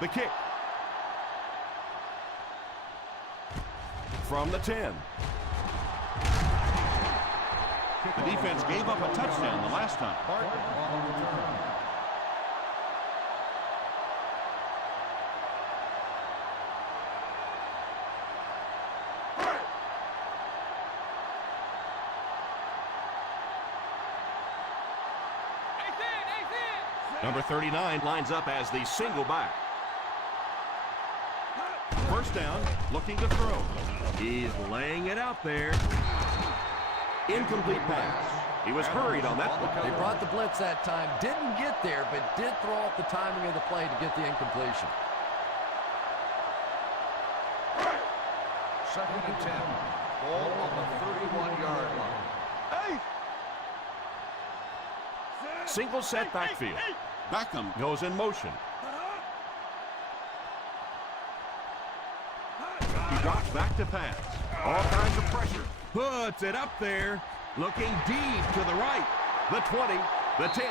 The kick. From the 10. The defense gave up a touchdown the last time. Number 39 lines up as the single back. First down, looking to throw. He's laying it out there. Incomplete pass. He was hurried on that one. They brought the blitz that time. Didn't get there, but did throw off the timing of the play to get the incompletion. Second and 10. Ball on the 31-yard line. Single set backfield. Beckham goes in motion. He drops back to pass. All kinds of pressure. Puts it up there. Looking deep to the right. The 20, the 10.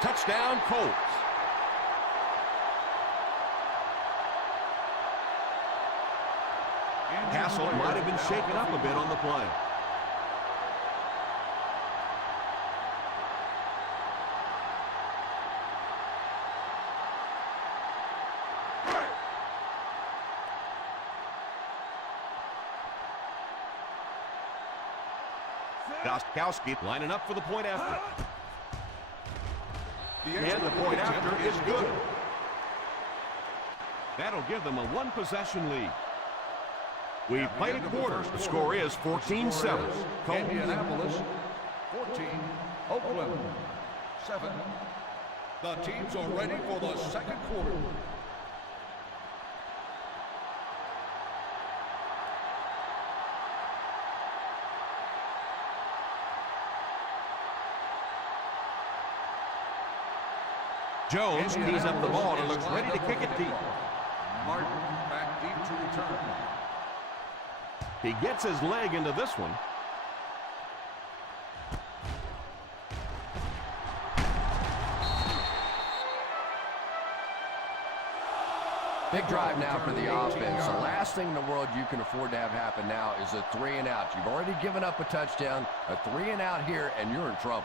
Touchdown, Colts. Castle might have been shaken up a bit on the play. Gostkowski lining up for the point after. And the point after is good. That'll give them a one-possession lead. We played a quarter. The score is 14-7. Indianapolis, 14. Oakland, 7. The teams are ready for the second quarter. Jones tees up the ball and looks ready to kick it deep. Martin back deep to return. He gets his leg into this one. Big drive now for the offense. The last thing in the world you can afford to have happen now is a 3-and-out. You've already given up a touchdown, a 3-and-out here, and you're in trouble.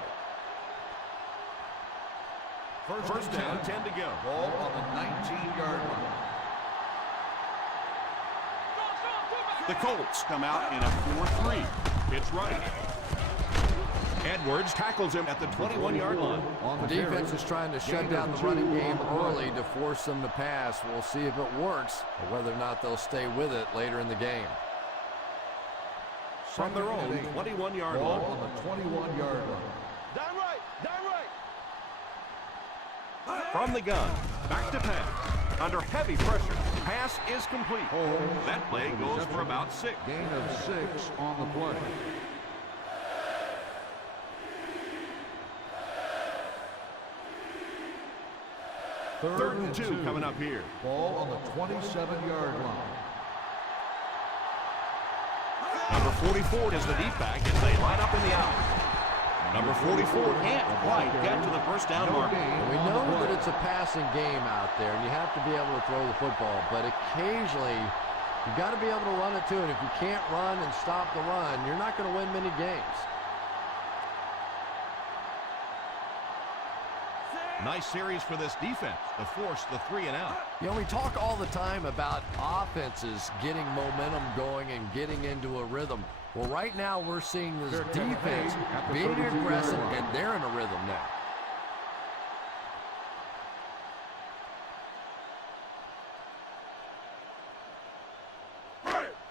First down, 10 to go. Ball on the 19-yard line. The Colts come out in a 4-3. It's right. Edwards tackles him at the 21-yard line. The defense is trying to shut down the running game early to force them to pass. We'll see if it works, or whether or not they'll stay with it later in the game. From their own 21-yard line. line. On the 21-yard line. Down right, down right. From the gun, back to pass. Under heavy pressure, pass is complete. That play goes for about 6. Gain of 6 on the play. Third and 2 coming up here. Ball on the 27-yard line. Number 44 is the deep back as they line up in the out. Number 44 can't quite get to the first down mark. We know that it's a passing game out there, and you have to be able to throw the football, but occasionally you've got to be able to run it too, and if you can't run and stop the run, you're not going to win many games. Nice series for this defense to force the 3-and-out. You know, we talk all the time about offenses getting momentum going and getting into a rhythm. Well, right now we're seeing this defense being aggressive, and they're in a rhythm now.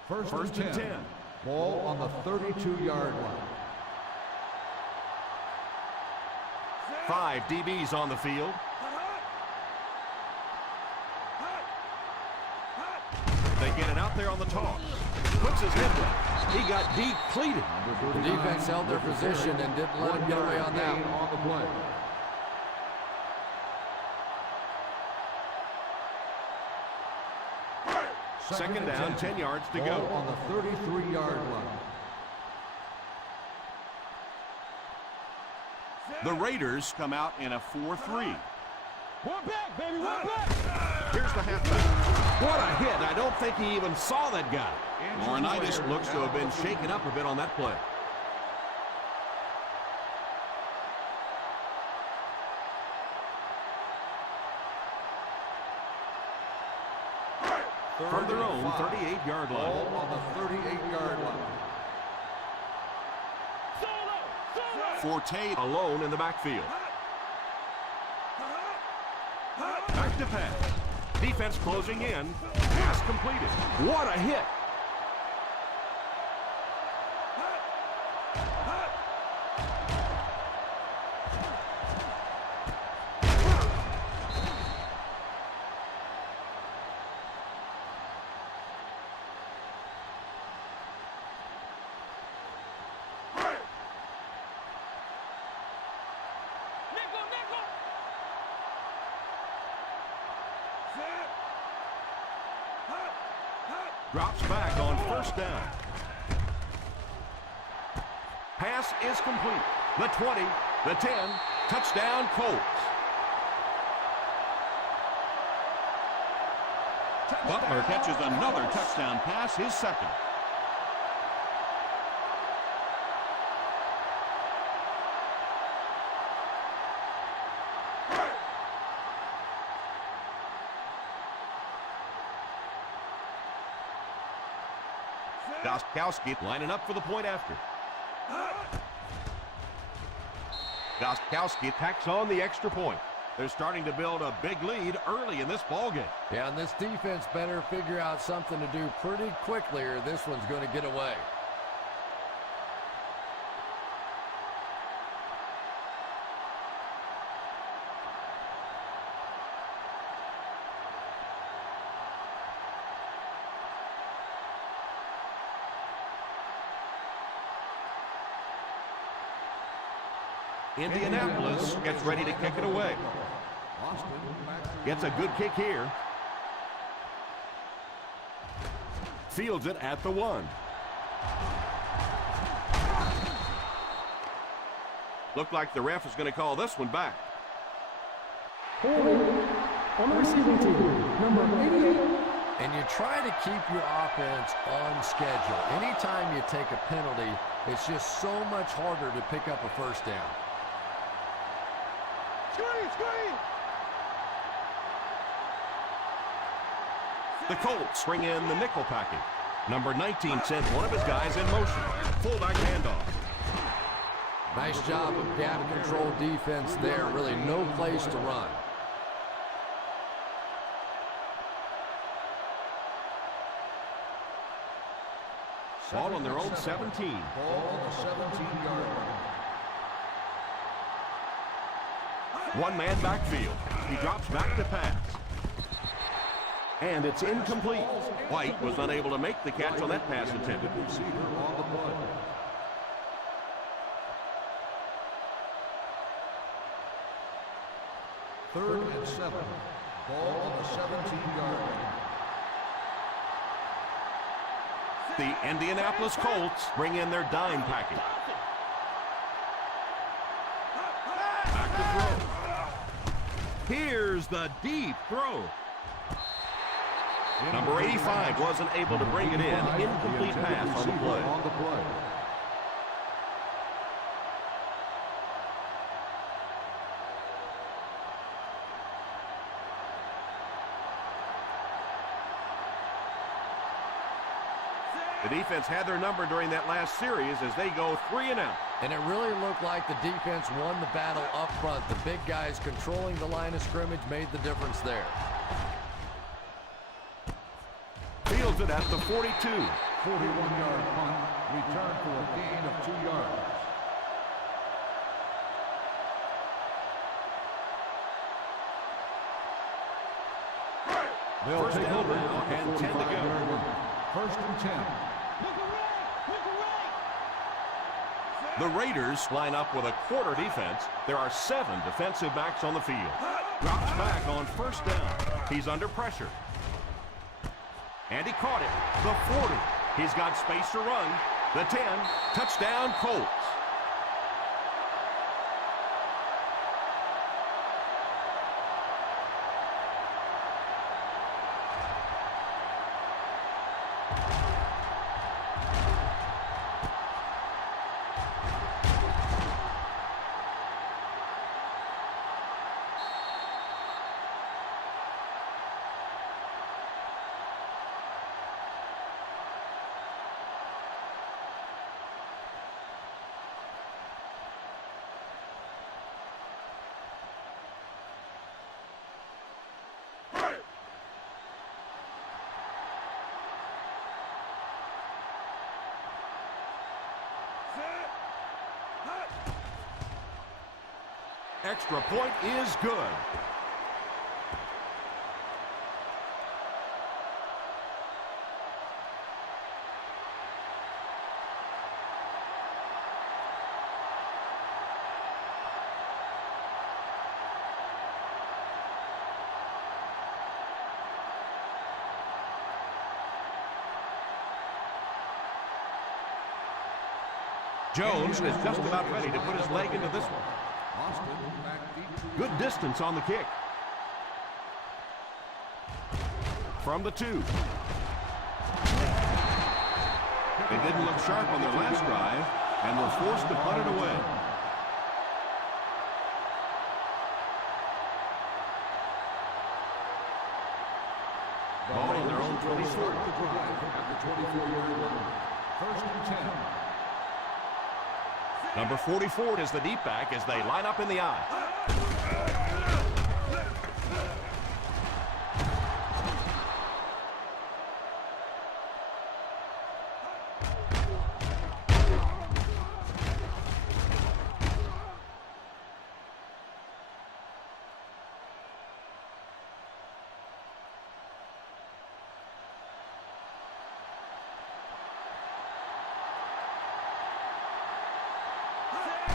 First and 10. Ball on the 32-yard line. 5 DBs on the field. They get it out there on the toss. Puts his head down. He got depleted. The defense held their position and didn't let him get away on that one. On the play. Second down, 10 yards to go. On the 33-yard line. The Raiders come out in a 4-3. One back, baby, one back. Here's the halfback. What a hit. I don't think he even saw that guy. Laurinaitis looks to have been shaken up a bit on that play. From their own 38-yard line. Ball on the 38-yard line. Forte alone in the backfield. Back to pass. Defense closing in. Pass completed. What a hit. Drops back on first down. Pass is complete. The 20, the 10, touchdown Colts. Butler catches another touchdown pass, his second. Gostkowski lining up for the point after. Gostkowski tacks on the extra point. They're starting to build a big lead early in this ballgame. Yeah, and this defense better figure out something to do pretty quickly or this one's going to get away. Indianapolis gets ready to kick it away. Gets a good kick here. Fields it at the 1. Looked like the ref is going to call this one back. On the receiving team, number 88. And you try to keep your offense on schedule. Anytime you take a penalty, it's just so much harder to pick up a first down. Screen! The Colts bring in the nickel package. Number 19 sent one of his guys in motion. Fullback handoff. Nice job of gap control defense there. Really no place to run. Ball on their own 17. Ball on the 17-yard line. One-man backfield. He drops back to pass. And it's incomplete. White was unable to make the catch on that pass attempt. Receiver on the play. Third and 7. Ball on the 17-yard line. The Indianapolis Colts bring in their dime package. Back to throw. Here's the deep throw. Number 85 wasn't able to bring it in. Incomplete pass on the play. The defense had their number during that last series as they go 3 and out. And it really looked like the defense won the battle up front. The big guys controlling the line of scrimmage made the difference there. Fields it at the 42. 41-yard punt. Return for a gain of 2 yards. They'll First take down over now and 10 to go. First and 10. The Raiders line up with a quarter defense. There are 7 defensive backs on the field. Drops back on first down. He's under pressure. And he caught it. The 40. He's got space to run. The 10. Touchdown Colts. Extra point is good. Jones is just about ready to put his leg into this one. Good distance on the kick. From the 2. They didn't look sharp on their last drive and were forced to punt it away. Ball on their own 24. At the 24-yard line. First and 10. Number 44 is the deep back as they line up in the I.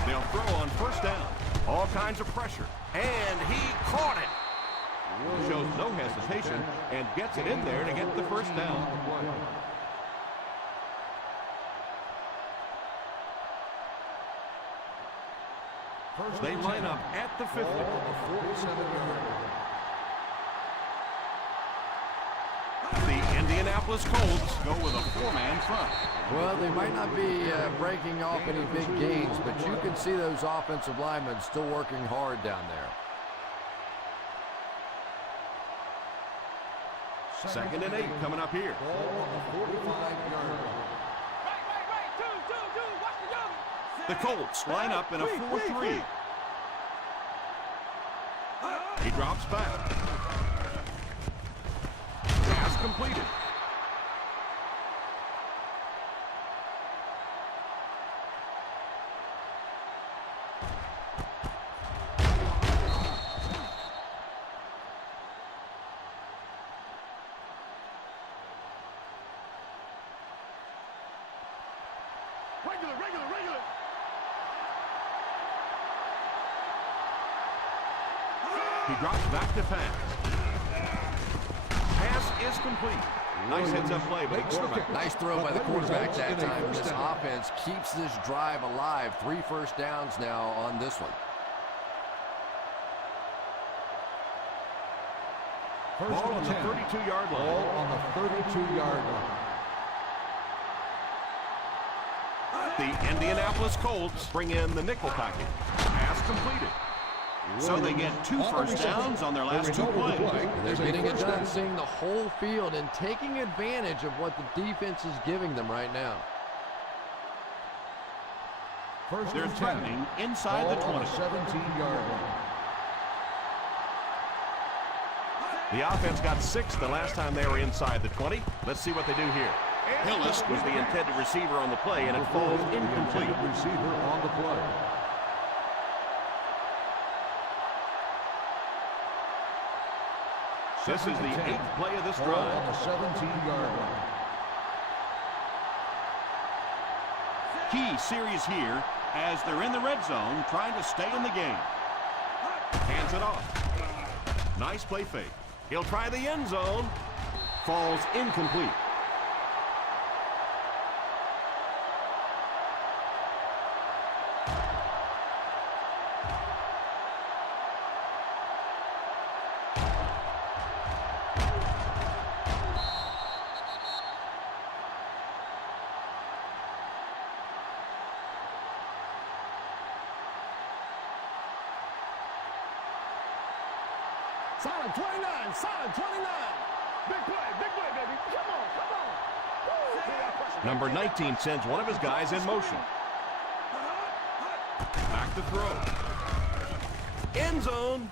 They'll throw on first down. All kinds of pressure. And he caught it. Shows no hesitation and gets it in there to get the first down. They line up at the 50. The Indianapolis Colts go with a 4-man front. Well, they might not be breaking off any big gains, but you can see those offensive linemen still working hard down there. Second and 8 coming up here. The Colts line up in a 4-3. He drops back. Pass completed. Regular. He drops back to pass. Pass is complete. Nice heads-up play by the quarterback. Nice throw by the quarterback that time. This offense keeps this drive alive. 3 first downs now on this one. Ball on the 32-yard line. Ball on the 32-yard line. The Indianapolis Colts bring in the nickel package. Pass completed. So they get 2 first downs on their last 2 plays. They're getting it done, seeing the whole field and taking advantage of what the defense is giving them right now. They're threatening inside the 20. 17-yard line. The offense got 6 the last time they were inside the 20. Let's see what they do here. Hillis was the intended receiver on the play, and it falls incomplete. Receiver on the play. This is the 8th play of this Ball drive. on the 17-yard line. Key series here as they're in the red zone trying to stay in the game. Hands it off. Nice play fake. He'll try the end zone. Falls incomplete. Solid 29. Big play, baby. Come on. Number 19 sends one of his guys in motion. Back to throw. End zone.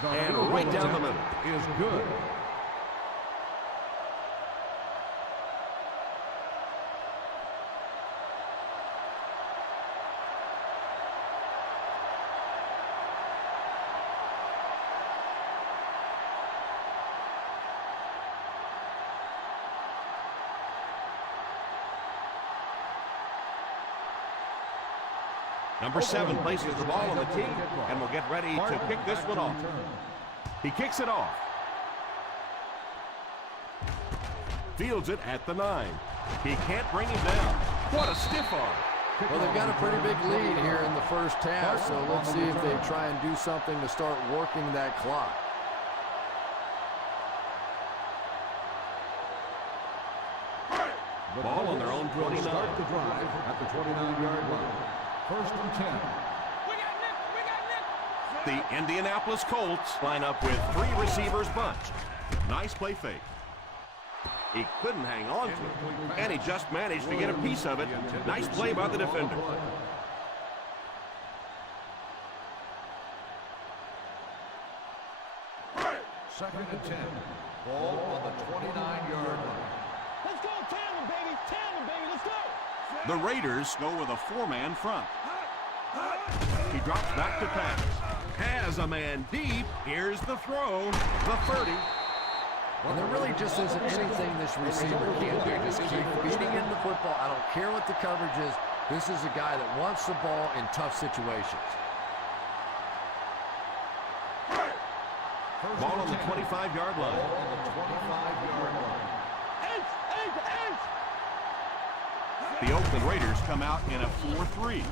And right down the middle. Is good. Number 7 places the ball on the tee and will get ready to kick this one off. He kicks it off. Fields it at the 9. He can't bring him down. What a stiff arm. Well, they've got a pretty big lead here in the first half, so let's see if they try and do something to start working that clock. Ball on their own 29. Start the drive at the 29-yard line. First and 10. The Indianapolis Colts line up with 3 receivers bunched. Nice play fake. He couldn't hang on to it, and he just managed to get a piece of it. Nice play by the defender. Second and 10. Ball on the 29-yard line. Let's go, Taylor, baby. Taylor, baby. Let's go. The Raiders go with a 4-man front. He drops back to pass. Has a man deep. Here's the throw. The 30. And there really just isn't anything this receiver can't do. Just keep feeding in the football. I don't care what the coverage is. This is a guy that wants the ball in tough situations. Ball on the 25-yard line. Ball on the 25-yard line. The Oakland Raiders come out in a 4-3.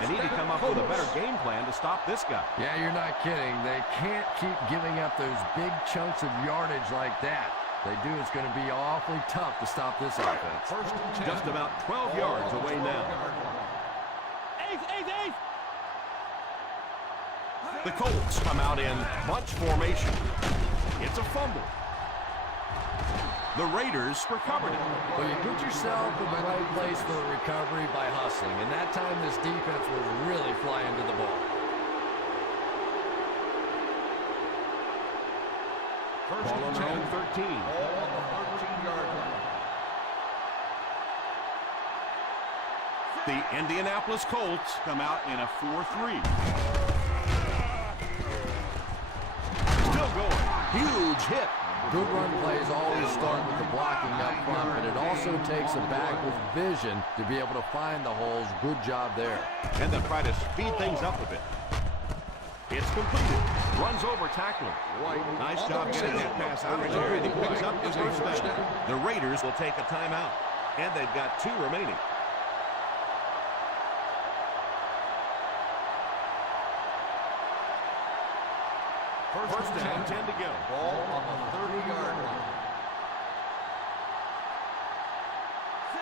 They need to come up with a better game plan to stop this guy. Yeah, you're not kidding. They can't keep giving up those big chunks of yardage like that. They do, it's going to be awfully tough to stop this offense. First and 10. Just about 12 yards away now. The Colts come out in bunch formation. It's a fumble. The Raiders recovered it. Well, you get yourself in the right place for the recovery by hustling, and that time this defense was really flying to the ball. Ball on their own 13. Ball on the 13-yard line. The Indianapolis Colts come out in a 4-3. Still going. Huge hit. Good run plays always start with the blocking up front, but it also takes a back with vision to be able to find the holes. Good job there. And they'll try to speed things up a bit. It's completed. Runs over tackler. Nice job getting that pass out of there, and he picks up the first down. The Raiders will take a timeout, and they've got 2 remaining. First down, 10 to go. Ball on the 30-yard line.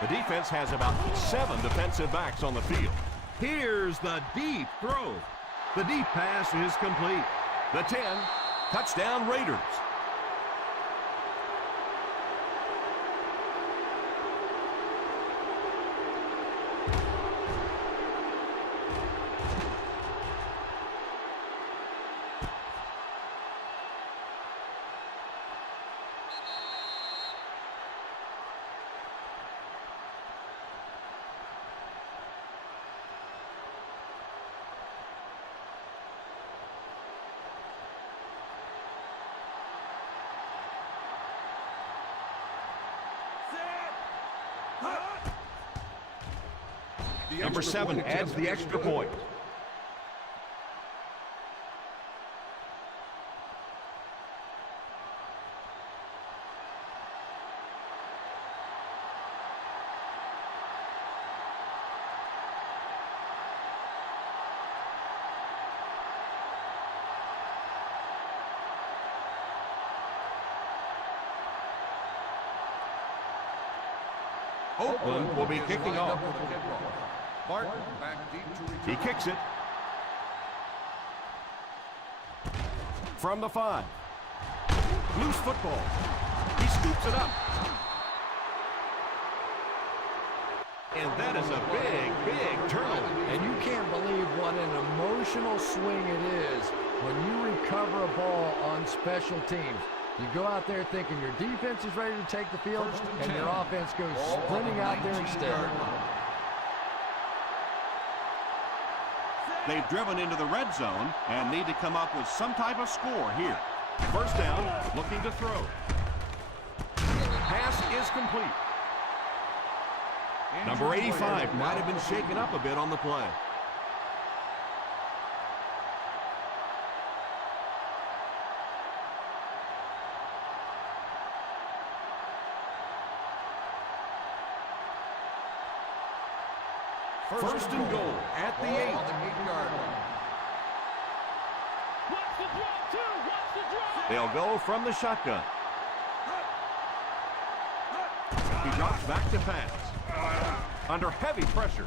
The defense has about 7 defensive backs on the field. Here's the deep throw. The deep pass is complete. The 10, touchdown Raiders. Number 7 adds the extra point. Oakland will be kicking off. Barton back deep to return. He kicks it. From the 5. Loose football. He scoops it up. And that is a big, big turnover. And you emotional swing it is when you recover a ball on special teams. You go out there thinking your defense is ready to take the field, and your offense goes sprinting out there instead. They've driven into the red zone and need to come up with some type of score here. First down, looking to throw. Pass is complete. Number 85 might have been shaken up a bit on the play. First and goal at the 8-yard line. They'll go from the shotgun. He drops back to pass. Under heavy pressure.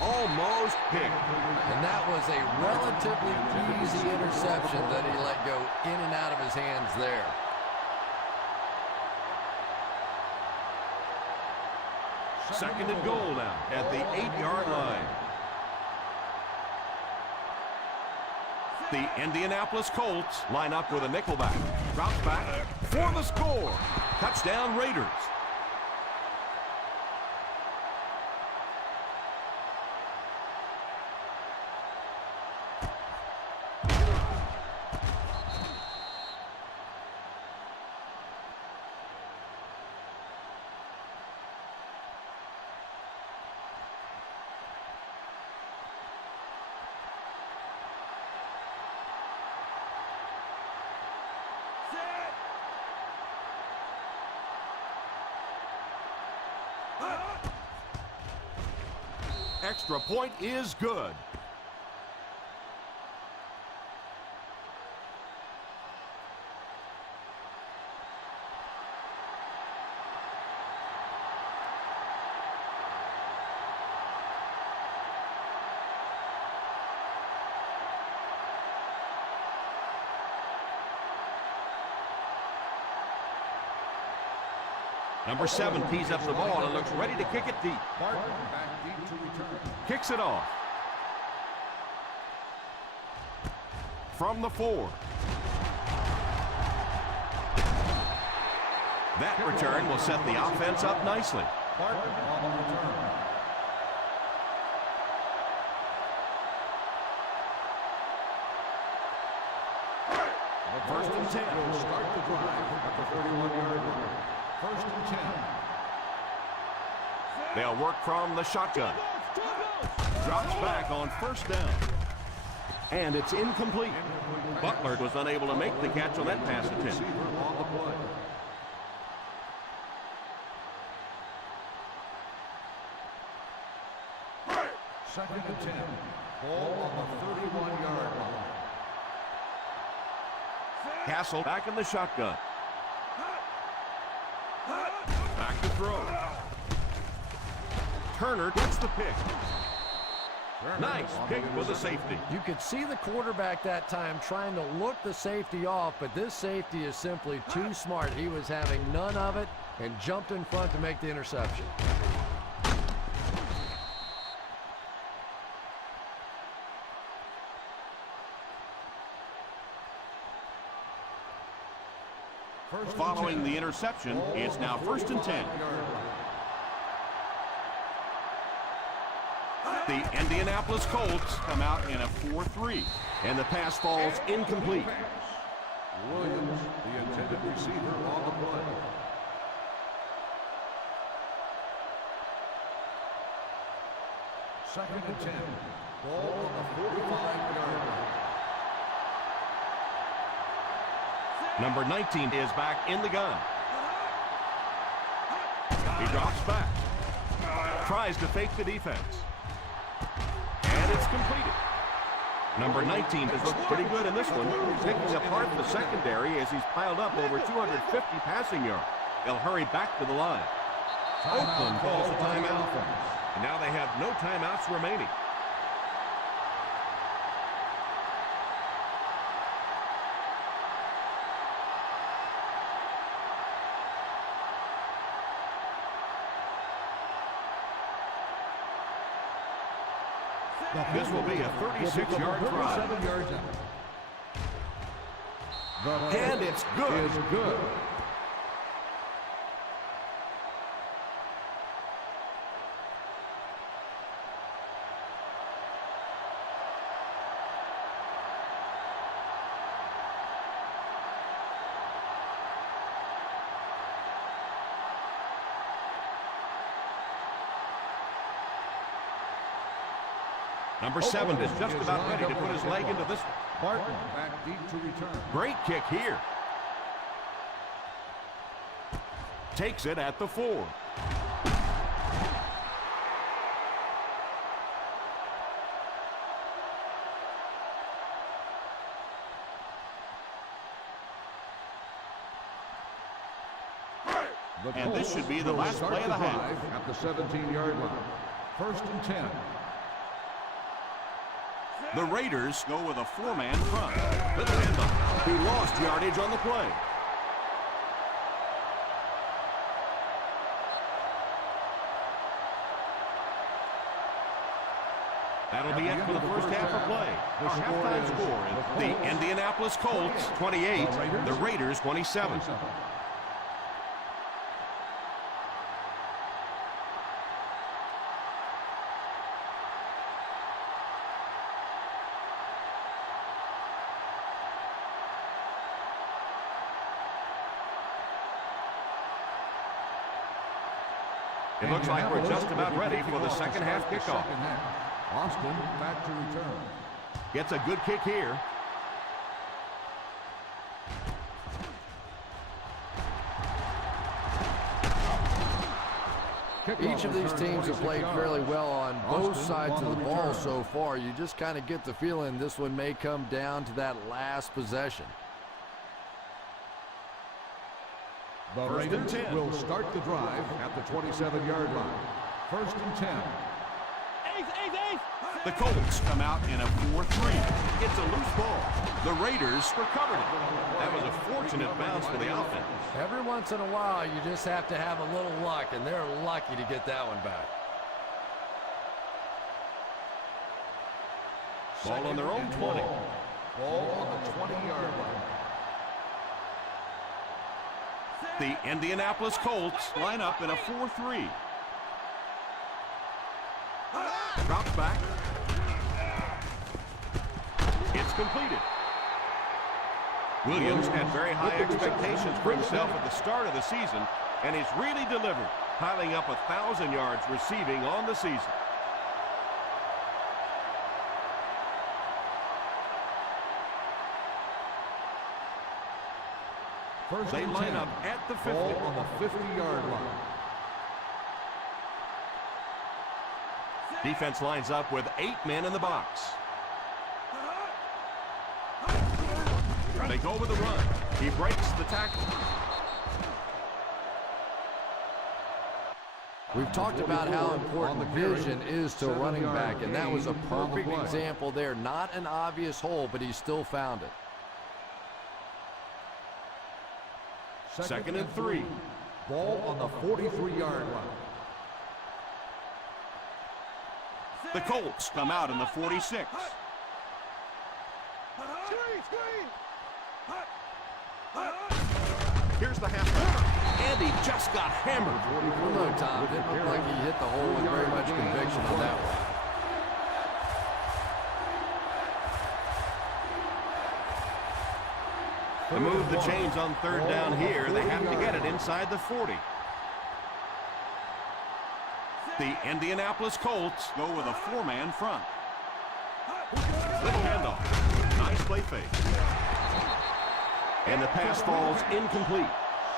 Almost picked. And that was a relatively easy interception that he let go in and out of his hands there. Second and goal now at the 8-yard line. The Indianapolis Colts line up with a nickelback. Drops back for the score. Touchdown Raiders. Extra point is good. Number 7 tees up the ball and looks ready to kick it deep. Barton back deep to return. Kicks it off. From the 4. That return will set the offense up nicely. Barton on the return. First and 10. Will start the drive at the 31-yard line. First and 10. They'll work from the shotgun. Drops back on first down. And it's incomplete. Butler was unable to make the catch on that pass attempt. Receiver on the play. Second and 10. Ball on the 31-yard line. Castle back in the shotgun. Back to throw. Turner gets the pick. Nice pick for the safety. You could see the quarterback that time trying to look the safety off, but this safety is simply too smart. He was having none of it and jumped in front to make the interception. Following the interception, it's now first and 10. The Indianapolis Colts come out in a 4-3, and the pass falls incomplete. Williams, the intended receiver, on the play. Second and 10. Ball on the 45-yard line. Number 19 is back in the gun. He drops back. Tries to fake the defense. And it's completed. Number 19 has looked pretty good in this one, picking apart the secondary as he's piled up over 250 passing yards. They'll hurry back to the line. Oakland calls a timeout. And now they have no timeouts remaining. This will be a 36-yard drive. 7 yards out. And it's good. Is good. Number 7 is just about ready to put his leg into this one. Barton back deep to return. Great kick here. Takes it at the 4. And this should be the last play of the half. At the 17-yard line. 1st and 10. The Raiders go with a 4-man front. Little handoff. He lost yardage on the play. That'll be it for the first half of play. Our halftime score is the Indianapolis Colts 28, the Raiders 27. It looks like we're just about ready for the second half kickoff. Austin back to return. Gets a good kick here. Each of these teams have played fairly well on both sides of the ball so far. You just kind of get the feeling this one may come down to that last possession. The Raiders will start the drive at the 27-yard line. 1st and 10. The Colts come out in a 4-3. It's a loose ball. The Raiders recovered it. That was a fortunate bounce for the offense. Every once in a while, you just have to have a little luck, and they're lucky to get that one back. Ball on their own 20. Ball on the 20-yard line. The Indianapolis Colts line up in a 4-3. Drops back. It's completed. Williams had very high expectations for himself at the start of the season, and he's really delivered, piling up 1,000 yards receiving on the season. They line up at the 50. Ball on the 50-yard line. Defense lines up with 8 men in the box. They go with the run. He breaks the tackle. We've talked about how important vision is to a running back, and that was a perfect example there. Not an obvious hole, but he still found it. 2nd and 3. Ball on the 43-yard line. The Colts come out in the 46. Here's the halfback. And he just got hammered. No, Tom, didn't look like he hit the hole with very much conviction on that one. To move the chains on 3rd down here, they have to get it inside the 40. The Indianapolis Colts go with a 4-man front. Little handoff. Nice play fake. And the pass falls incomplete.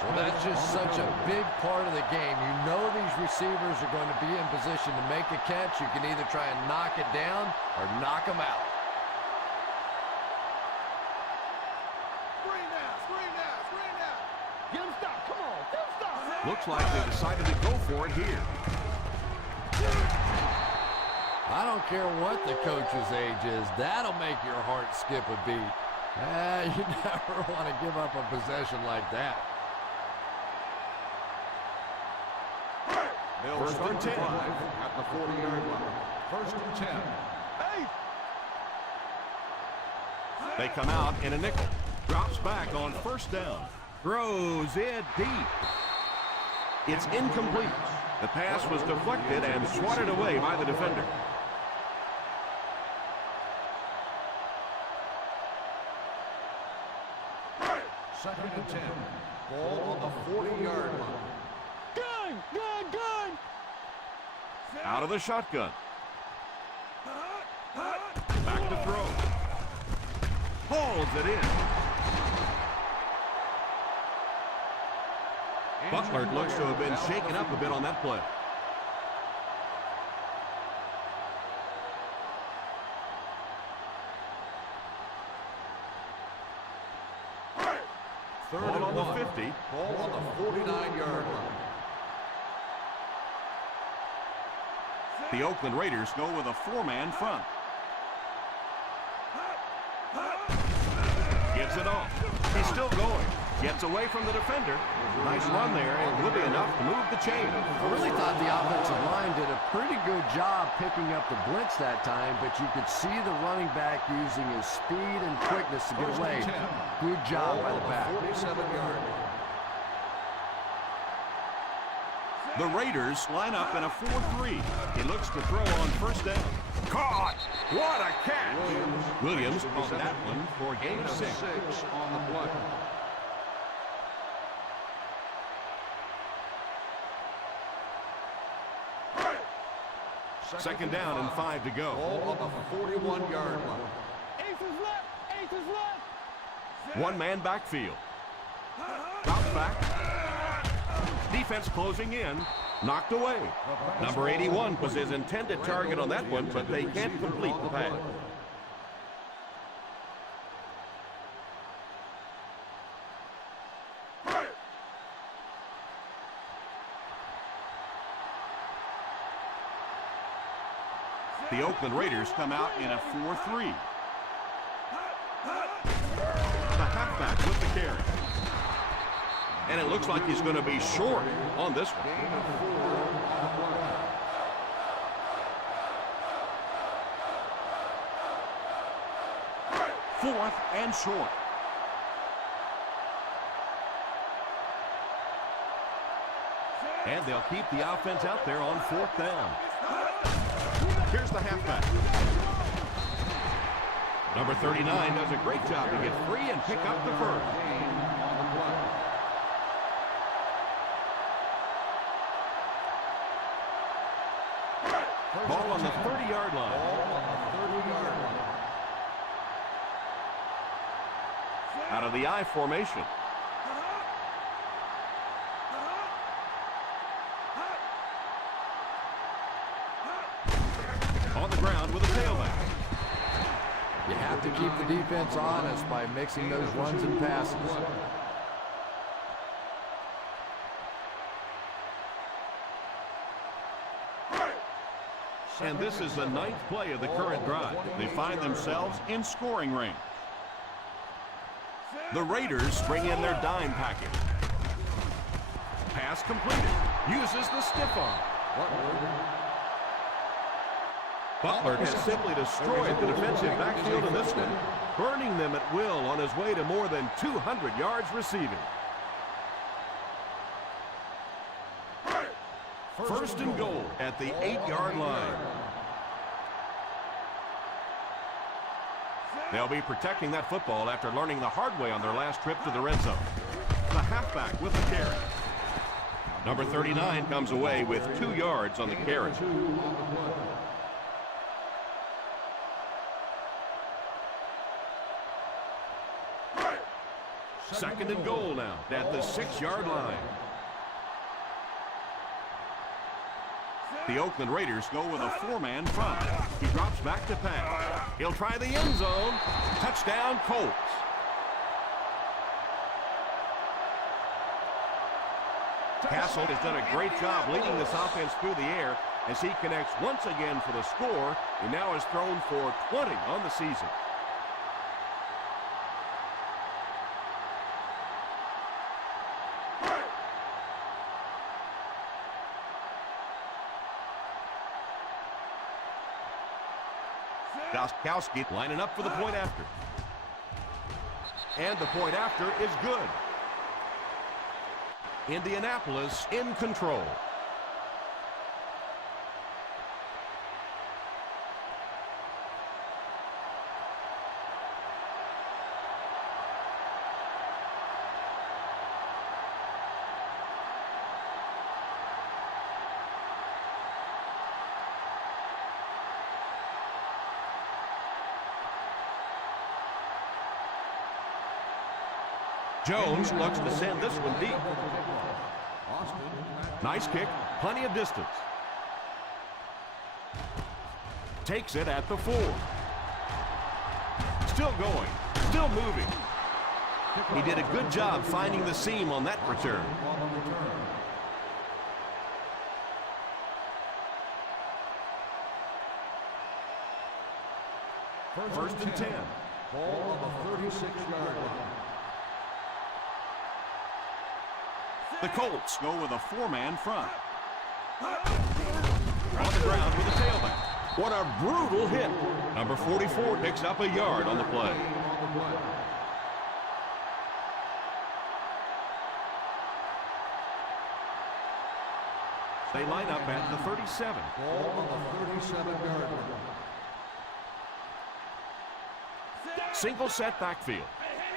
Well, that's just such a big part of the game. You know these receivers are going to be in position to make a catch. You can either try and knock it down or knock them out. Get him stopped. Come on. Get him stopped. Looks like they decided to go for it here. I don't care what the coach's age is. That'll make your heart skip a beat. You never want to give up a possession like that. They'll start the drive at the 40-yard line. 1st and 10. safe. They come out in a nickel. Drops back on first down. Throws it deep. It's incomplete. The pass was deflected and swatted away by the defender. Second and 10. Ball on the 40-yard line. Gun. Out of the shotgun. Back to throw. Hauls it in. Butler looks to have been shaken up a bit on that play. Third Ball and on the 1. 50. Ball on the 49-yard line. The Oakland Raiders go with a 4-man front. Gets it off. He's still going. Gets away from the defender. Nice run there, and will be enough to move the chain. I really thought the offensive line did a pretty good job picking up the blitz that time, but you could see the running back using his speed and quickness to get away. Good job by the back. 47-yard line. The Raiders line up in a 4-3. He looks to throw on first down. Caught! What a catch! Williams on that one for game 6. 6 on the play. Second down and 5 to go. Ball on the 41-yard line. Ace is left. One-man backfield. Drops back. Defense closing in. Knocked away. Number 81 was his intended target on that one, but they can't complete the pass. The Oakland Raiders come out in a 4-3. The halfback with the carry. And it looks like he's going to be short on this one. Gain of 4 on the play. 4th and short. And they'll keep the offense out there on 4th down. Here's the halfback. Number 39 does a great job to get free and pick up the first. Gain on the play. Ball on the 30-yard line. Ball on the 30-yard line. Out of the I formation. On the ground with a tailback. You have to keep the defense honest by mixing those runs and passes. And this is the 9th play of the current drive. They find themselves in scoring range. The Raiders bring in their dime package. Pass completed. Uses the stiff arm. Butler has simply destroyed the defensive backfield in this one, burning them at will on his way to more than 200 yards receiving. First and goal at the 8-yard line. They'll be protecting that football after learning the hard way on their last trip to the red zone. The halfback with the carry. Number 39 comes away with 2 yards on the carry. Second and goal now at the 6-yard line. The Oakland Raiders go with a 4-man front. He drops back to pass. He'll try the end zone. Touchdown, Colts. Castle has done a great job leading this offense through the air as he connects once again for the score. He now has thrown for 20 on the season. Gostkowski lining up for the point after. And the point after is good. Indianapolis in control. Jones looks to send this one deep. Nice kick, plenty of distance. Takes it at the 4. Still going, still moving. He did a good job finding the seam on that return. First and 10. Ball on the 36-yard line. The Colts go with a 4-man front. On the ground with a tailback. What a brutal hit. Number 44 picks up a yard on the play. They line up at the 37. Ball on the 37-yard line. Single set backfield.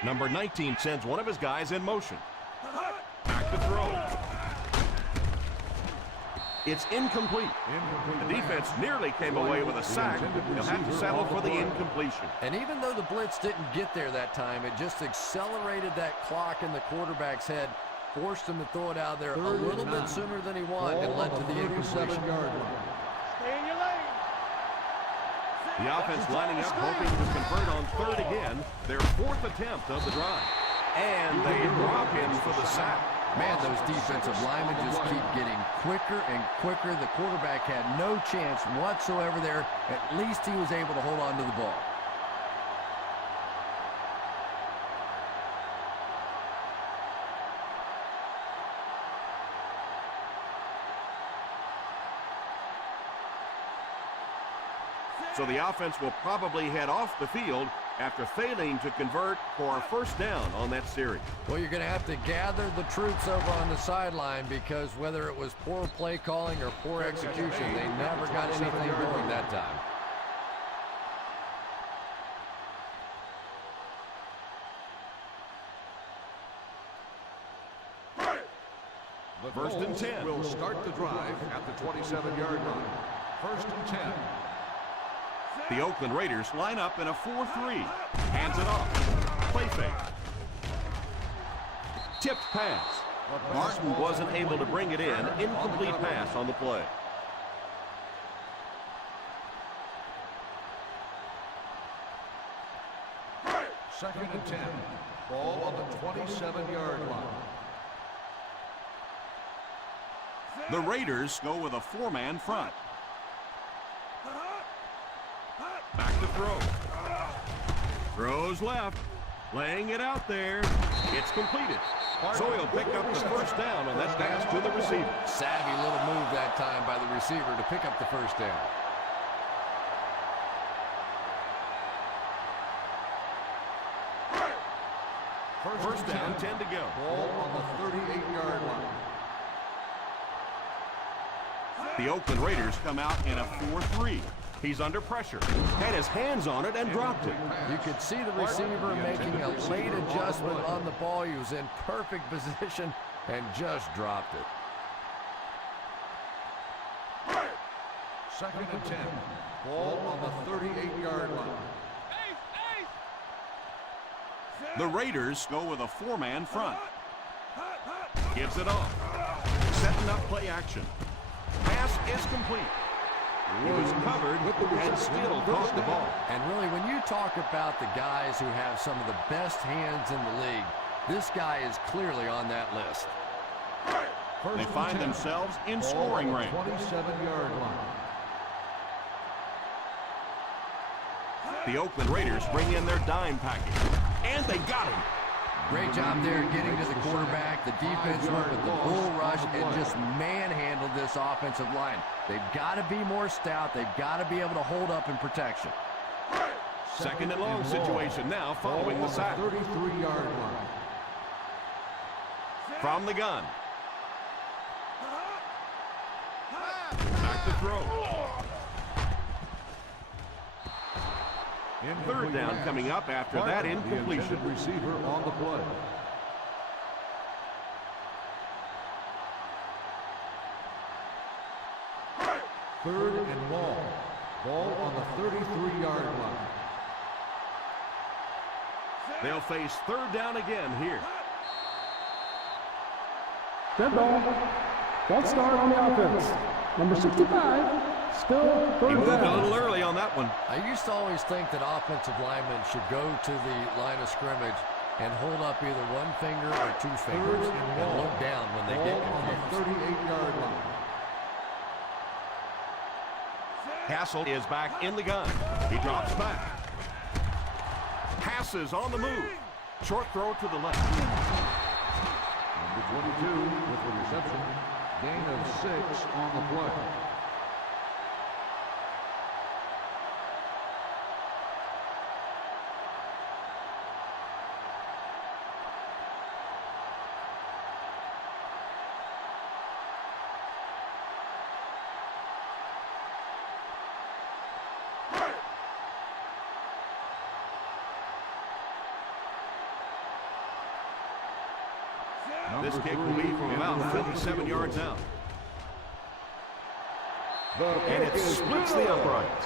Number 19 sends one of his guys in motion. Back to throw. It's incomplete. The defense nearly came away with a sack. They'll have to settle for the incompletion. And even though the blitz didn't get there that time, it just accelerated that clock in the quarterback's head, forced him to throw it out there a little bit sooner than he wanted, and led to the incompletion. Stay in your lane. The offense lining up, hoping to convert on third again, their 4th attempt of the drive. And they drop him for the sack. Man, those defensive linemen just keep getting quicker and quicker. The quarterback had no chance whatsoever there. At least he was able to hold on to the ball. So the offense will probably head off the field after failing to convert for a first down on that series. Well, you're going to have to gather the troops over on the sideline, because whether it was poor play calling or poor execution, they never got anything going that time. The First and 10. will start the drive at the 27-yard line. First and 10. The Oakland Raiders line up in a 4-3. Hands it off. Play fake. Tipped pass. Martin wasn't able to bring it in. Incomplete pass on the play. Second and 10. Ball on the 27-yard line. The Raiders go with a 4-man front. Back to throw. Throws left. Laying it out there. It's completed. So he'll pick up the first down on that pass to the receiver. Savvy little move that time by the receiver to pick up the first down. First down, 10 to go. Ball on the 38-yard line. The Oakland Raiders come out in a 4-3. He's under pressure. Had his hands on it and dropped it. You could see the receiver making a late adjustment on the ball. He was in perfect position and just dropped it. Second and 10. Ball on the 38-yard line. The Raiders go with a 4-man front. Gives it off. Setting up play action. Pass is complete. He was covered and still caught the ball. And really, when you talk about the guys who have some of the best hands in the league, this guy is clearly on that list. They find themselves in scoring range. 27-yard line. The Oakland Raiders bring in their dime package. And they got him. Great job there getting to the quarterback. The defense went with the bull rush and just manhandled this offensive line. They've got to be more stout. They've got to be able to hold up in protection. Second and long situation now following the sack. 33-yard line. From the gun. Back to throw. Third down coming up after that incompletion. The receiver on the play. Third and long. Ball on the 33-yard line. They'll face third down again here. Dead ball. False start on the offense. Number 65. Still He third moved a down. little early on that one. I used to always think that offensive linemen should go to the line of scrimmage and hold up either one finger or two fingers and look down when they get confused. 38-yard line. Castle is back in the gun. He drops back. Passes on the move. Short throw to the left. Number 22 with the reception. Gain of 6 on the play. This kick will be from about 57 yards out. And it splits the uprights.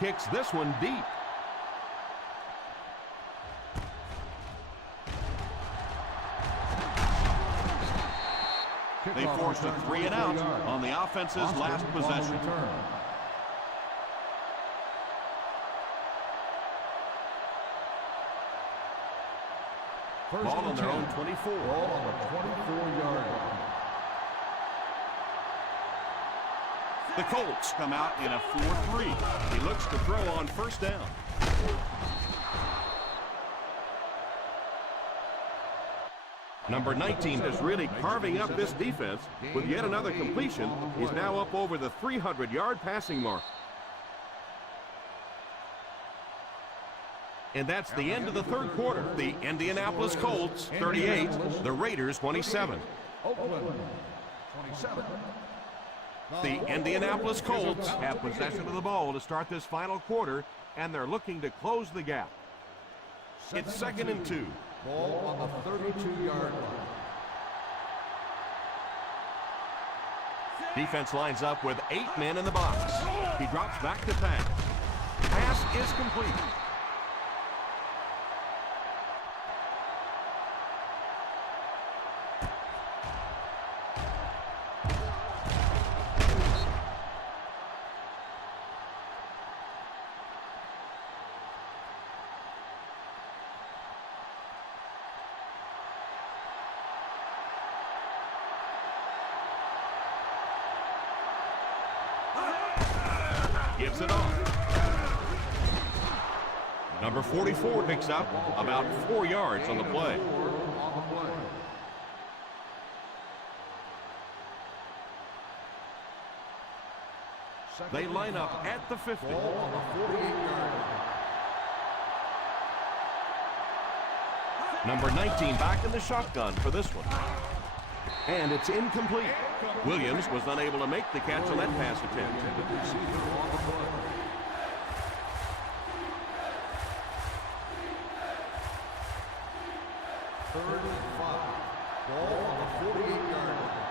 Kicks this one deep. They forced a 3 and out on the offense's last possession. Ball on their own 24. Ball on the 24-yard line. The Colts come out in a 4-3. He looks to throw on first down. Number 19 is really carving up this defense with yet another completion. He's now up over the 300-yard passing mark. And that's the end of the third quarter. The Indianapolis Colts 38, the Raiders 27. Oakland 27. The Indianapolis Colts have possession of the ball to start this final quarter, and they're looking to close the gap. It's 2nd and 2. Ball on the 32-yard line. Defense lines up with 8 men in the box. He drops back to pass. Pass is complete. Gives it off. Number 44 picks up about 4 yards on the play. They line up at the 50. Number 19 back in the shotgun for this one. And it's incomplete. Williams was unable to make the catch on that pass attempt. Third and 5. Ball on the 48-yard line.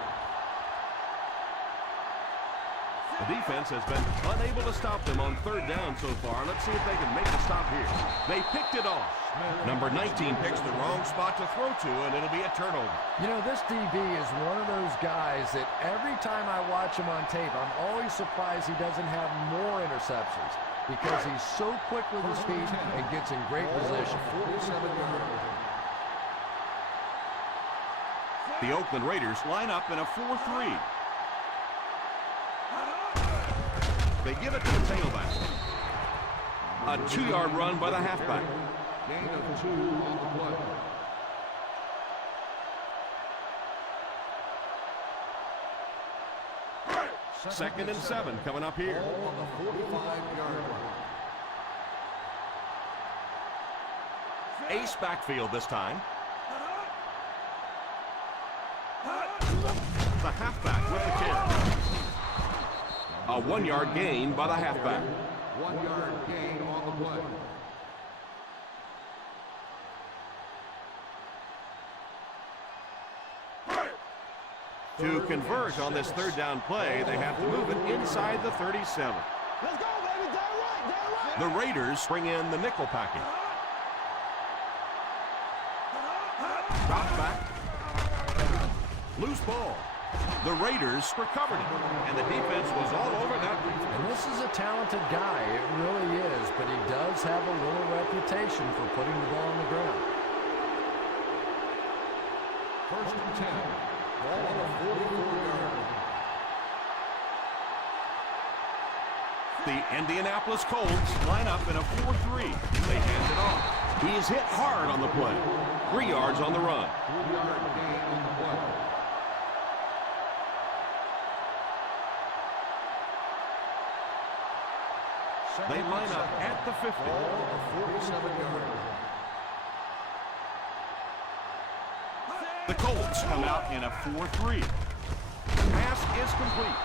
The defense has been unable to stop them on third down so far. Let's see if they can make a stop here. They picked it off. Number 19 picks the wrong spot to throw to, and it'll be a turnover. You know, this DB is one of those guys that every time I watch him on tape, I'm always surprised he doesn't have more interceptions because he's so quick with his feet and gets in great position. The Oakland Raiders line up in a 4-3. They give it to the tailback. A 2-yard run by the halfback. Gain of 2 on the play. Second and 7 coming up here. Ball on the 45-yard line. Ace backfield this time. The halfback with the carry. A 1-yard gain by the halfback. 1-yard gain on the play. To convert on this third down play, they have to move it inside the 37. Let's go, baby. Down right. The Raiders bring in the nickel package. Drop back. Loose ball. The Raiders recovered it, and the defense was all over that. And this is a talented guy, it really is, but he does have a little reputation for putting the ball on the ground. First and 10. Ball on the 44-yard line. The Indianapolis Colts line up in a 4-3. They hand it off. He is hit hard on the play. 3 yards on the run. 3-yard gain on the play. They line up at the 50. Ball on the 47-yard line. The Colts come out in a 4-3. Pass is complete.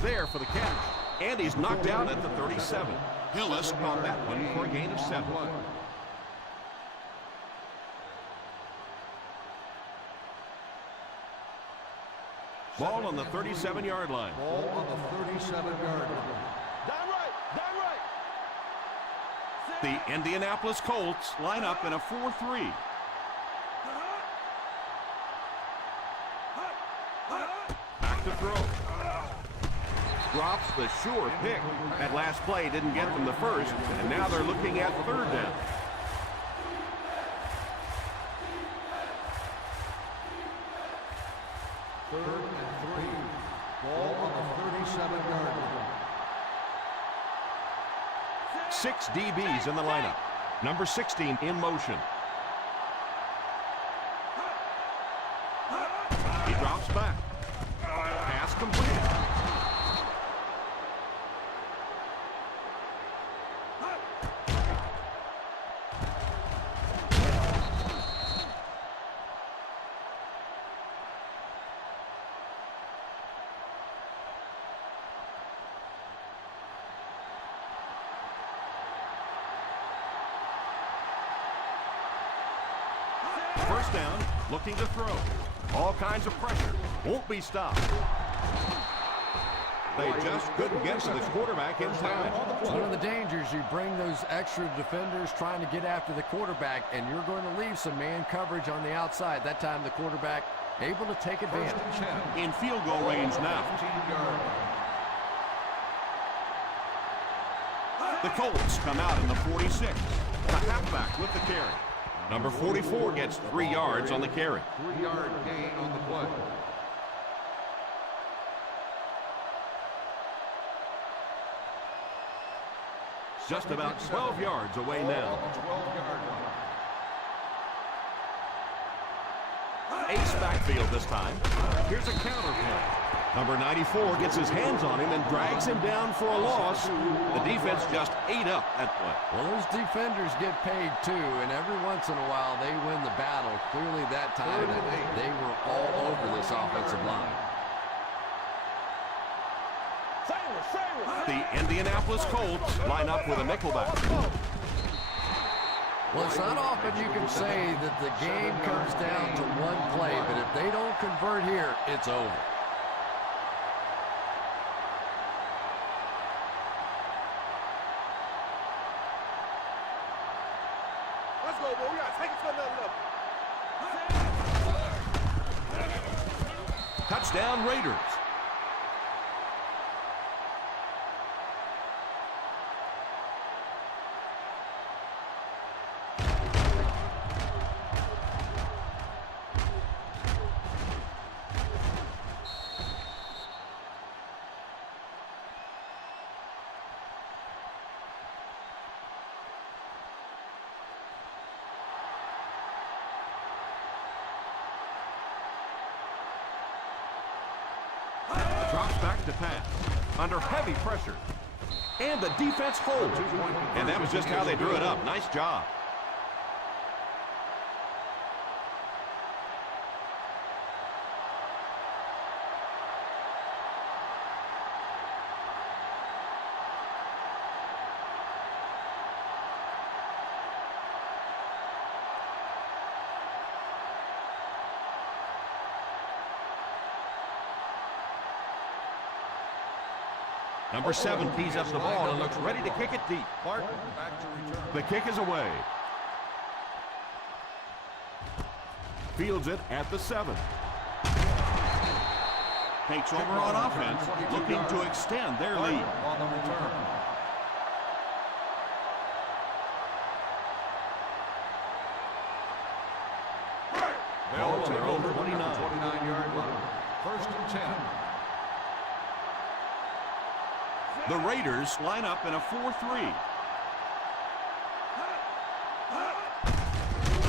There for the catch, and he's knocked out at the 37. Hillis caught that one for a gain of 7. Ball on the 37-yard line. Ball on the 37-yard line. Down right. The Indianapolis Colts line up in a 4-3. Back to throw. Drops the sure pick. That last play didn't get them the first, and now they're looking at third down. Third and 3. Ball on the 37-yard line. 6 DBs in the lineup. Number 16 in motion. He drops back. Pass completed. First down, looking to throw. All kinds of pressure. Won't be stopped. They just couldn't get to the quarterback in time. One of the dangers, you bring those extra defenders trying to get after the quarterback, and you're going to leave some man coverage on the outside. That time the quarterback able to take advantage. In field goal range now. The Colts come out in the 46. The halfback with the carry. Number 44 gets 3 yards on the carry. 3-yard gain on the play. Just about 12 yards away now. 12-yard line. ace backfield this time. Here's a counter play. Number 94 gets his hands on him and drags him down for a loss. The defense just ate up that play. Well, those defenders get paid too, and every once in a while they win the battle. Clearly that time they were all over this offensive line. The Indianapolis Colts line up with a nickelback. Well, it's not often you can say that the game comes down to one play, but if they don't convert here, it's over. Let's go, boy. We got to take it to another level. Touchdown Raiders. Drops back to pass. Under heavy pressure. And the defense holds. And that was just how they drew it up. Nice job. Number 7 tees up the ball and looks ready to kick it deep. Barton back to return. The kick is away. Fields it at the 7. Takes over on offense, looking to extend their lead. On the return. Ball on their own 29. 29-yard line. First and 10. The Raiders line up in a 4-3.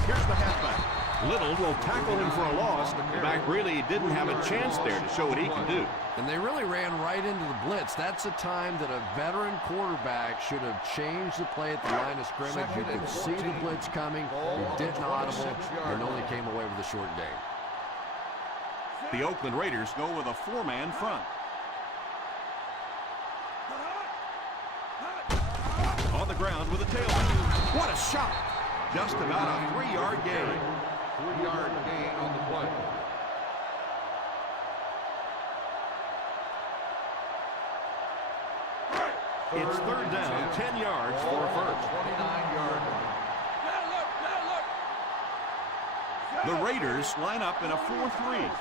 Here's the halfback. Little will tackle him for a loss. The back really didn't have a chance there to show what he can do. And they really ran right into the blitz. That's a time that a veteran quarterback should have changed the play at the line of scrimmage. You could see the blitz coming. He didn't audible and only came away with a short gain. The Oakland Raiders go with a 4-man front. On the ground with a tailback. What a shot! Just about a 3-yard gain. 3-yard gain on the play. It's third down, 10 yards for a first. 29-yard line. The Raiders line up in a 4-3.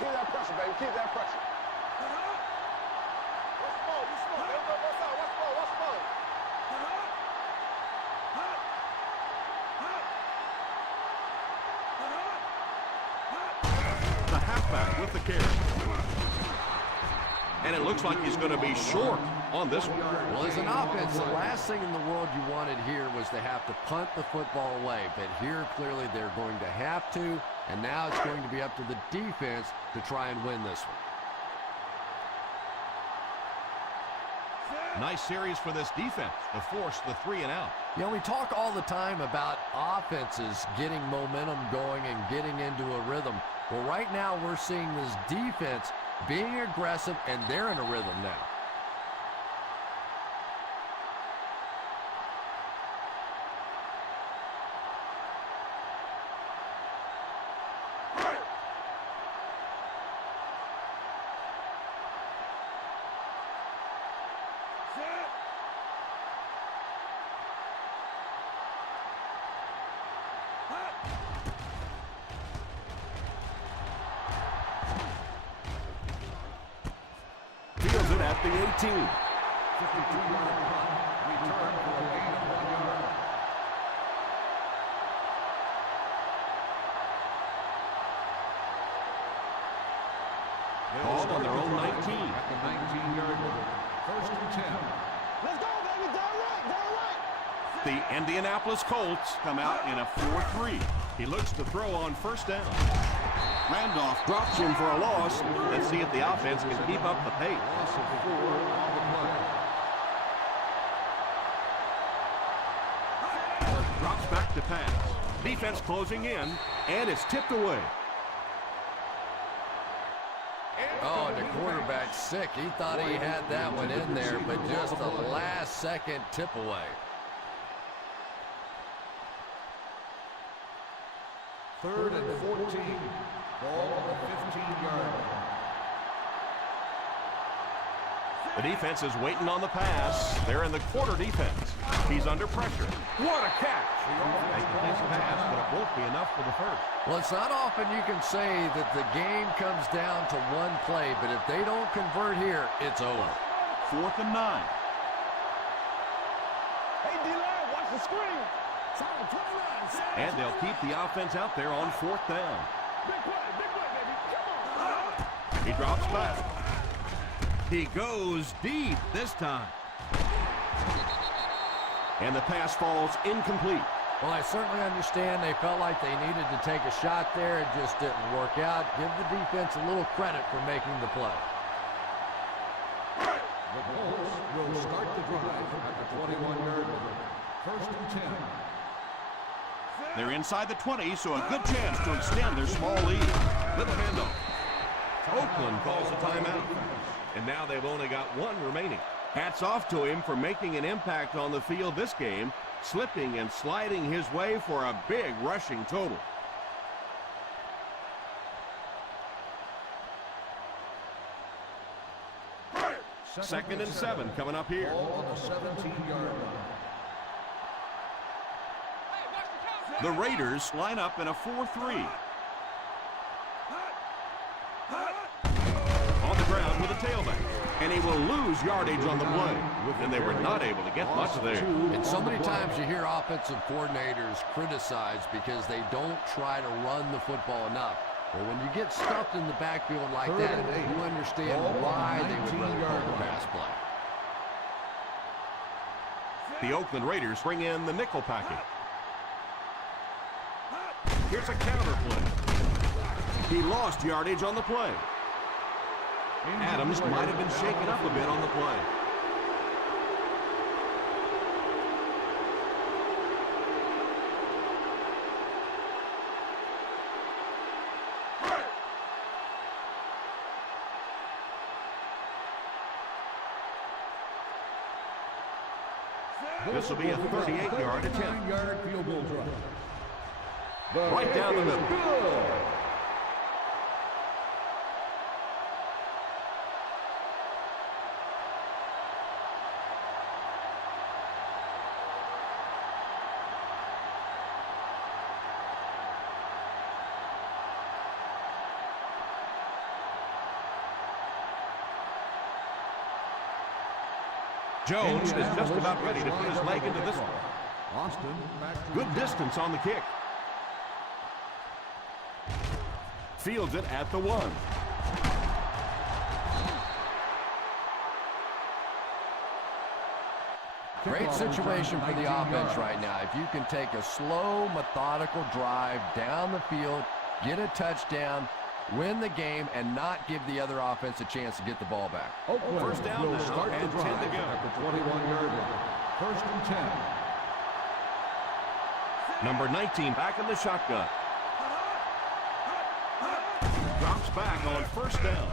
Keep that pressure, baby. Keep that pressure. What's small? Be small. What's up? What's small? What's small? The halfback with the carry. And it looks like he's going to be short on this one. Well, as an offense, the last thing in the world you wanted here was to have to punt the football away. But here, clearly, they're going to have to. And now it's going to be up to the defense to try and win this one. Nice series for this defense to force the 3 and out. You know, we talk all the time about offenses getting momentum going and getting into a rhythm. Well, right now we're seeing this defense being aggressive, and they're in a rhythm now. Fields it at the 18. 52-yard punt. Return for a gain of 1 yard. Ball on their own 19. At the 19-yard line. First and 10. Let's go, baby. Down right. The Indianapolis Colts come out in a 4-3. He looks to throw on first down. Randolph drops him for a loss. Let's see if the offense can keep up the pace. Loss of 4 on the play. Drops back to pass. Defense closing in, and it's tipped away. Oh, and the quarterback's sick. He thought he had that one in there, but just a last-second tip away. Third and 14. Ball on the 15-yard line. The defense is waiting on the pass. They're in the quarter defense. He's under pressure. What a catch! Make a nice pass, but it won't be enough for the first. Well, it's not often you can say that the game comes down to one play, but if they don't convert here, it's over. 4th and 9. Hey, D-line, watch the screen. Solid 29. And they'll keep the offense out there on 4th down. Big play, baby. Come on. He drops back. He goes deep this time. And the pass falls incomplete. Well, I certainly understand they felt like they needed to take a shot there. It just didn't work out. Give the defense a little credit for making the play. The Colts will start the drive at the 21-yard line. 1st and 10. They're inside the 20, so a good chance to extend their small lead. Little handoff. Oakland calls a timeout. And now they've only got one remaining. Hats off to him for making an impact on the field this game, slipping and sliding his way for a big rushing total. Second and 7 coming up here. Ball on the 17-yard line. The Raiders line up in a 4-3. On the ground with a tailback. And he will lose yardage on the play. And they were not able to get much there. And so many times you hear offensive coordinators criticized because they don't try to run the football enough. But when you get stuffed in the backfield like that, you understand why they would rather call the pass play. The Oakland Raiders bring in the nickel package. Here's a counter play. He lost yardage on the play. Adams might have been shaken up a bit on the play. This will be a 38-yard attempt. 9-yard field goal drive. Right down the middle. Jones is just about ready to put his leg into this one. Austin back to Good distance on the kick. Fields it at the 1. Great situation for the offense right now. If you can take a slow, methodical drive down the field, get a touchdown, win the game, and not give the other offense a chance to get the ball back. Oakland First down will now, start the and 10 drive to go. at the 21-yard line. 1st and 10. Number 19 back in the shotgun. Drops back on first down.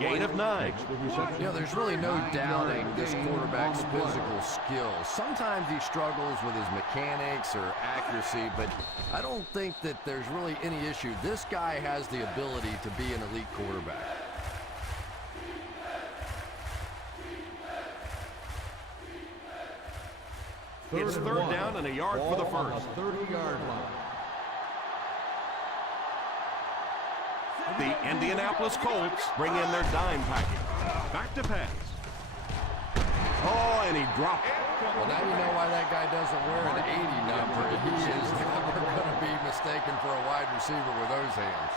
Gain of 9. You know, there's really no doubting this quarterback's physical skills. Sometimes he struggles with his mechanics or accuracy, but I don't think that there's really any issue. This guy has the ability to be an elite quarterback. It's third down and a yard for the first. 30-yard line. The Indianapolis Colts bring in their dime package. Back to pass. Oh, and he dropped it. Well, now you know why that guy doesn't wear an 80 number. He is never going to be mistaken for a wide receiver with those hands.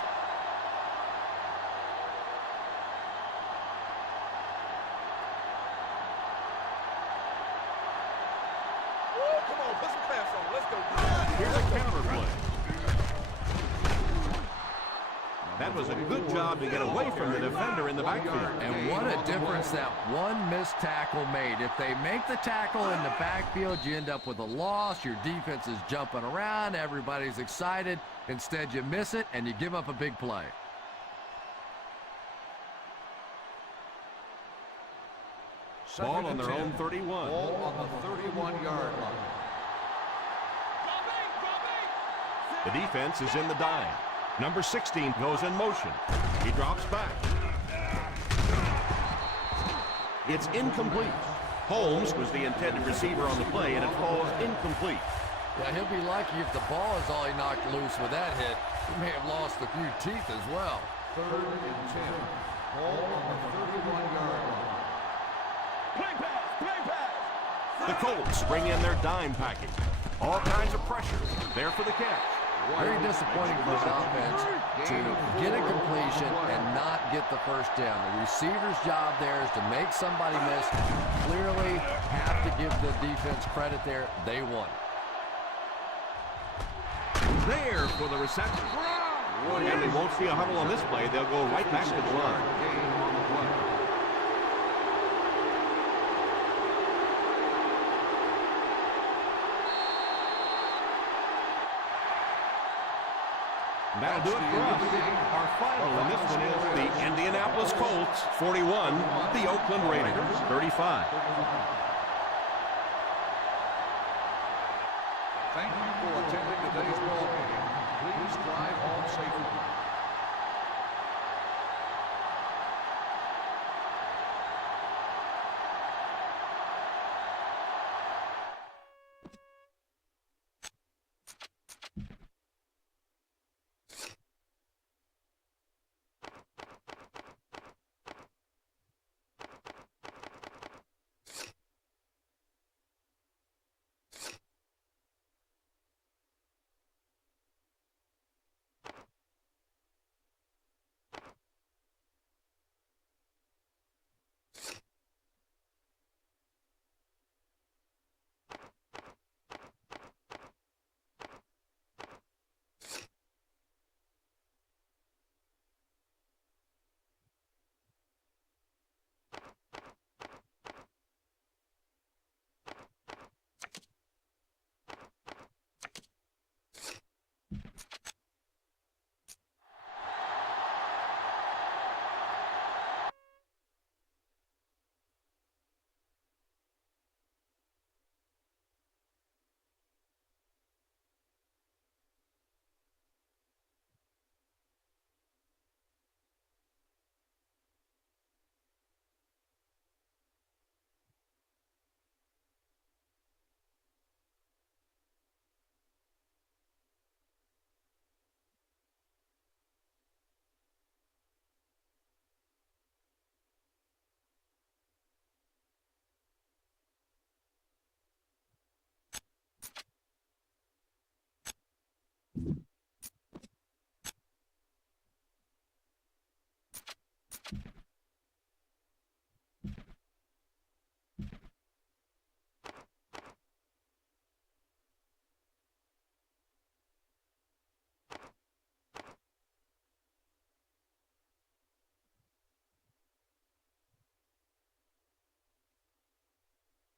Come on, put some clamps on. Let's go. Here's a counter play. That was a good job to get away from the defender in the backfield. And what a difference that one missed tackle made. If they make the tackle in the backfield, you end up with a loss. Your defense is jumping around. Everybody's excited. Instead, you miss it, and you give up a big play. Ball on their own 31. Ball on the 31-yard line. The defense is in the dime. Number 16 goes in motion. He drops back. It's incomplete. Holmes was the intended receiver on the play, and it falls incomplete. Yeah, he'll be lucky if the ball is all he knocked loose with that hit. He may have lost a few teeth as well. 3rd and 10. Ball on the 31-yard line. Play pass, play pass. The Colts bring in their dime package. All kinds of pressure. There for the catch. Very disappointing for this offense to get a completion and not get the first down. The receiver's job there is to make somebody miss. Clearly have to give the defense credit there. They won. There for the reception. And they won't see a huddle on this play. They'll go right back to the line. Game on the play. That'll do it for us. Our final in this one is the Indianapolis Colts 41, the Oakland Raiders 35. Thank you for attending today's ball game. Please drive home safely.